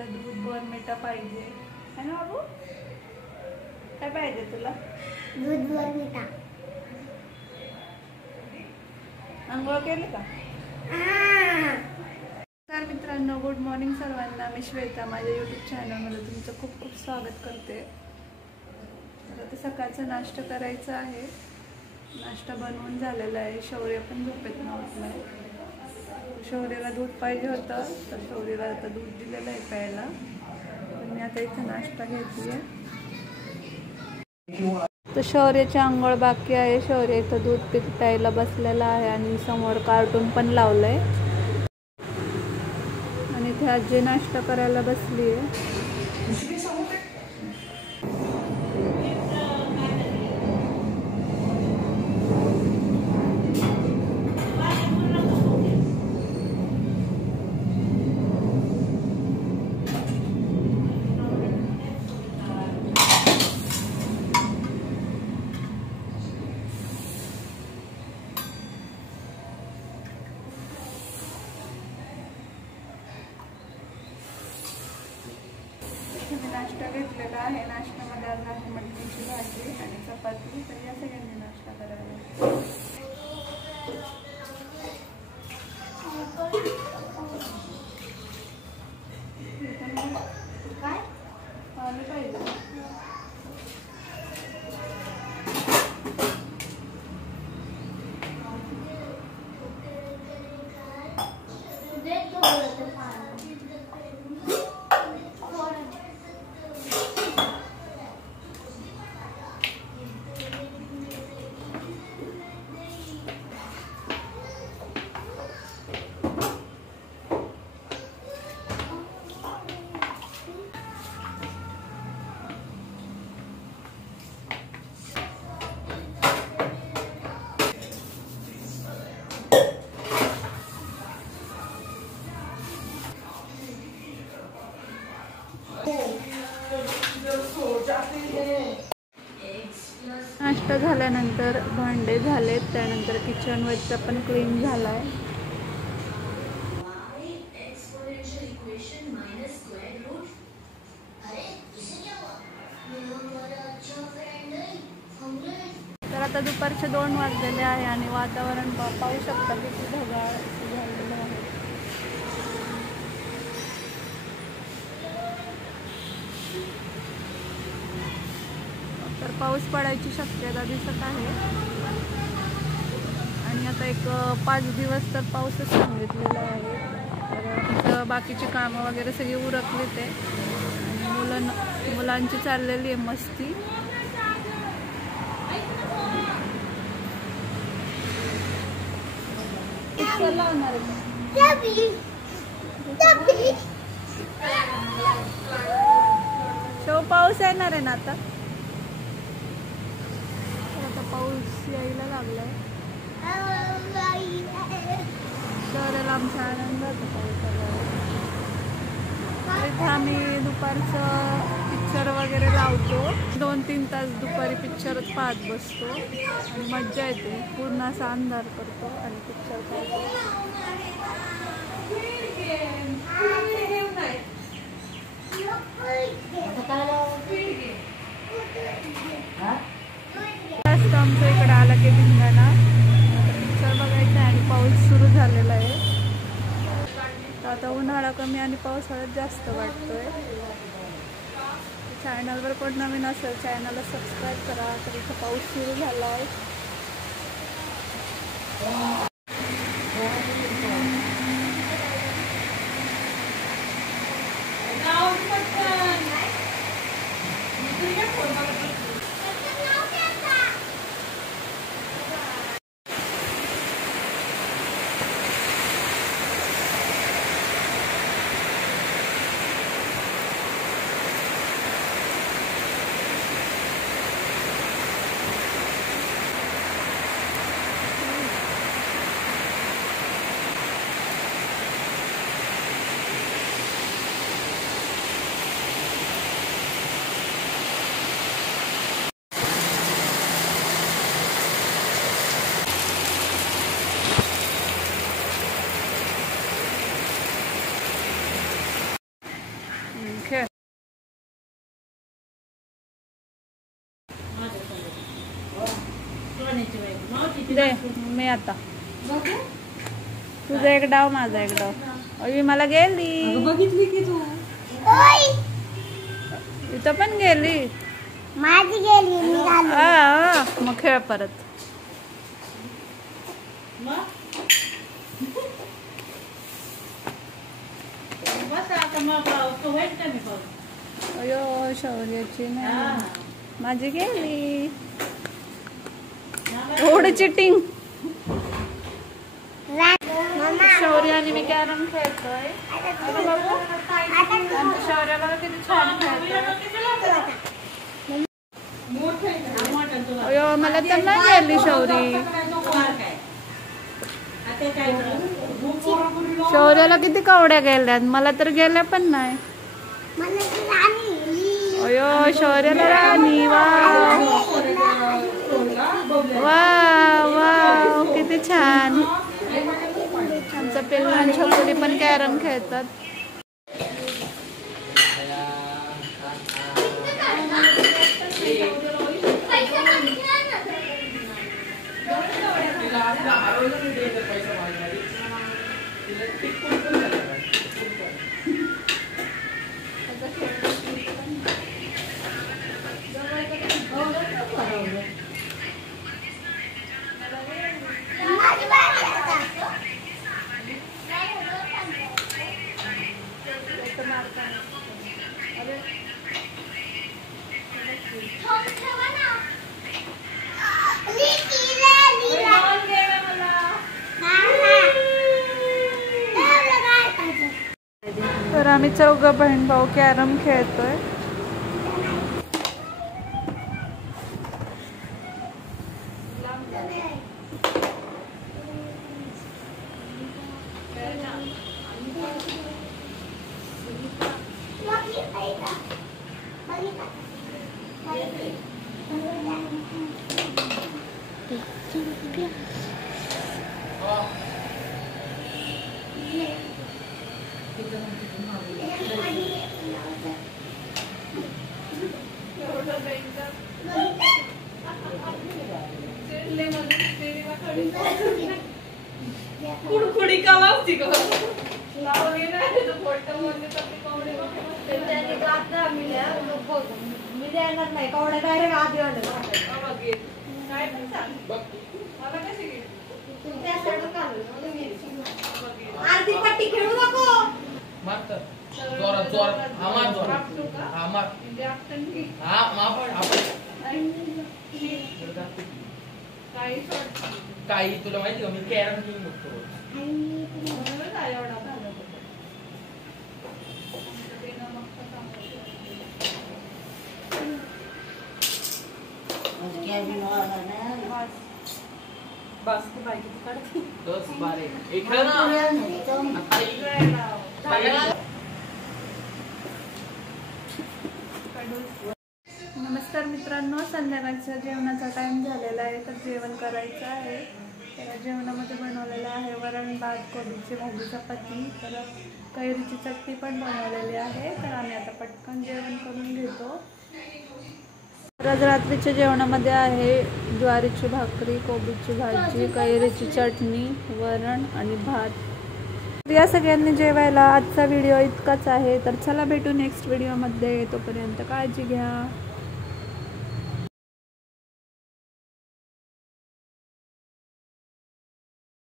आता दूध बोर्नव्हिटा पाहिजे है ना बाबू? काय पाहिजे तुला? दूध बोर्नव्हिटा. अंघोळ केली का? तर मित्रांनो, गुड मॉर्निंग सर्वांना. मी श्वेता, माझ्या यूट्यूब चॅनलमध्ये तुमचं खूप खूप स्वागत करते. तर आता सकाळचा नाश्ता करायचा आहे. नाश्ता बनवून झालेला आहे. शौर्य पण झोपेत नव्हतं. शौर्याला दूध पाहिजे होतं, तर शौर्याला आता दूध दिलेलं आहे प्यायला. तर मी आता इथे नाश्ता घेते. तर शौर्याची आंघोळ बाकी आहे. शौर्य इथं दूध प्यायला बसलेला आहे आणि समोर कार्टून पण लावलंय. आणि इथे आजी नाश्ता करायला बसली आहे. नाश्ता घेतलेला आहे. नाश्त्यामध्ये आज आहे मटकीची भाजी आणि चपाती. तर या सगळ्यांनी नाश्ता करायला. काय पाणी पाहिजे? नाश्ता झाल्यानंतर भांडे झालेत. त्यानंतर किचन वरचा पण क्लीन झालाय. तर आता दुपारचे 2 वाजलेले आहे आणि वातावरण पाहू शकता किती ढगाळ झालेलं आहे. तर पाऊस पडायची शक्यता दिसत आहे आणि आता एक 5 दिवस तर पाऊसच सांगितलेला आहे. तर बाकीची कामं वगैरे सगळी उरकली ते आणि मुलांची चाललेली आहे मस्ती. शो पाऊस येणार आहे ना आता. पाऊस यायला लागलाय. शहराला आमचा आनंद होता पावसाला. इथे आम्ही दुपारचं पिक्चर वगैरे लावतो. 2-3 तास दुपारी पिक्चरच पाहत बसतो आणि मज्जा येते. पूर्ण असा अंधार करतो आणि पिक्चर पाहतो. आमच्या इकडे आला की धिंगाणा पिक्चर बघायचा आणि पाऊस सुरू झालेला आहे. तर आता उन्हाळा कमी आणि पावसाळ्यात जास्त वाटतोय. चॅनलवर कोण नवीन असेल चॅनलला सबस्क्राईब करा. तर इथं पाऊस सुरू झाला आहे. दे मी आता तुझा एक डाव माझा एक डाव. अवी मला गेली बघितली की तू इथं पण गेली. माझी गेली मी घालून. मग खेळ परत. अयो शौर्याची नाही माझी गेली. एवढं चिटिंग. शौर्य आणि मी कॅरम खेळतोय. शौर्याला किती छान खेळतोय. अयो मला तर नाही गेली शौरी. शौर्याला किती कवड्या गेल्यात मला तर गेल्या पण नाही. अयो शौर्याला राणी. वाव वाव वाव किती छान. आमचं पिल्लां छोटी पण कॅरम खेळतात. तर आम्ही चौघं बहीण भाऊ कॅरम खेळतोय. कुडकुडी का वाजती का लावली नाही तर फोटो मध्ये तर ती कोंबडी त्याने गात ना मी देणार नाही कवड्या डायरेक्ट आधी वाटत काय पण सांग मला कशी गेली. तुमच्या साईडला काढू आरती पट्टी खेळू नको. मारतात जोरात जोरात आमार जोरात आमार म्हणजे आपण की हा आपण काही शॉर्ट काही तुला माहिती का मी कॅरम घेऊन बघतो. म्हणूनच आहे एवढा घालत होता. बस की बाई किती काढते 10 12 इकडे ना नमस्कार मित्रांनो, संध्याकाळच्या जेवणाचा टाइम झालेला आहे. तर जेवण करायचं आहे. तर जेवणामध्ये बनवलेलं आहे वरण भात, कोबीची भाजी, चपाती, तर कैरीची चटणी पण बनवलेली आहे. तर आम्ही आता पटकन जेवण करून घेतो. आज रात्रीच्या जेवणामध्ये आहे ज्वारीची भाकरी, कोबीची भाजी, कैरीची चटणी, वरण आणि भात. या सगळ्यांनी जेवायला. आजचा व्हिडिओ इतकाच आहे. तर चला भेटू नेक्स्ट व्हिडिओमध्ये. तोपर्यंत काळजी घ्या.